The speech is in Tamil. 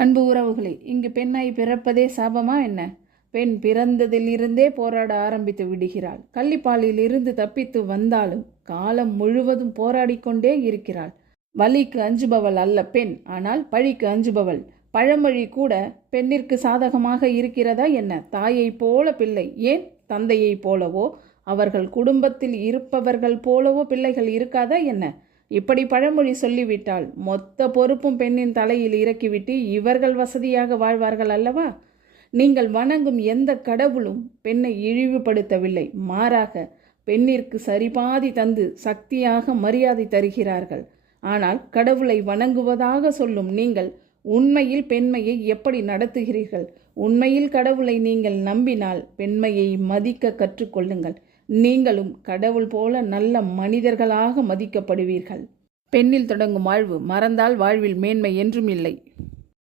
அன்பு உறவுகளே, இங்கு பெண்ணாய் பிறப்பதே சாபமா என்ன? பெண் பிறந்ததிலிருந்தே போராட ஆரம்பித்து விடுகிறாள். கள்ளிப்பாலில் இருந்து தப்பித்து வந்தாலும் காலம் முழுவதும் போராடிக்கொண்டே இருக்கிறாள். வலிக்கு அஞ்சுபவள் அல்ல பெண், ஆனால் பழிக்கு அஞ்சுபவள். பழமொழி கூட பெண்ணிற்கு சாதகமாக இருக்கிறதா என்ன? தாயைப் போல பிள்ளை, ஏன் தந்தையைப் போலவோ அவர்கள் குடும்பத்தில் இருப்பவர்கள் போலவோ பிள்ளைகள் இருக்காதா என்ன? இப்படி பழமொழி சொல்லிவிட்டால் மொத்த பொறுப்பும் பெண்ணின் தலையில் இறக்கிவிட்டு இவர்கள் வசதியாக வாழ்வார்கள் அல்லவா? நீங்கள் வணங்கும் எந்த கடவுளும் பெண்ணை இழிவுபடுத்தவில்லை. மாறாக பெண்ணிற்கு சரிபாதி தந்து சக்தியாக மரியாதை தருகிறார்கள். ஆனால் கடவுளை வணங்குவதாக சொல்லும் நீங்கள் உண்மையில் பெண்மையை எப்படி நடத்துகிறீர்கள்? உண்மையில் கடவுளை நீங்கள் நம்பினால் பெண்மையை மதிக்க கற்றுக்கொள்ளுங்கள். நீங்களும் கடவுள் போல நல்ல மனிதர்களாக மதிக்கப்படுவீர்கள். பெண்ணில் தொடங்கும் வாழ்வு மறந்தால் வாழ்வில் மேன்மை என்றும் இல்லை.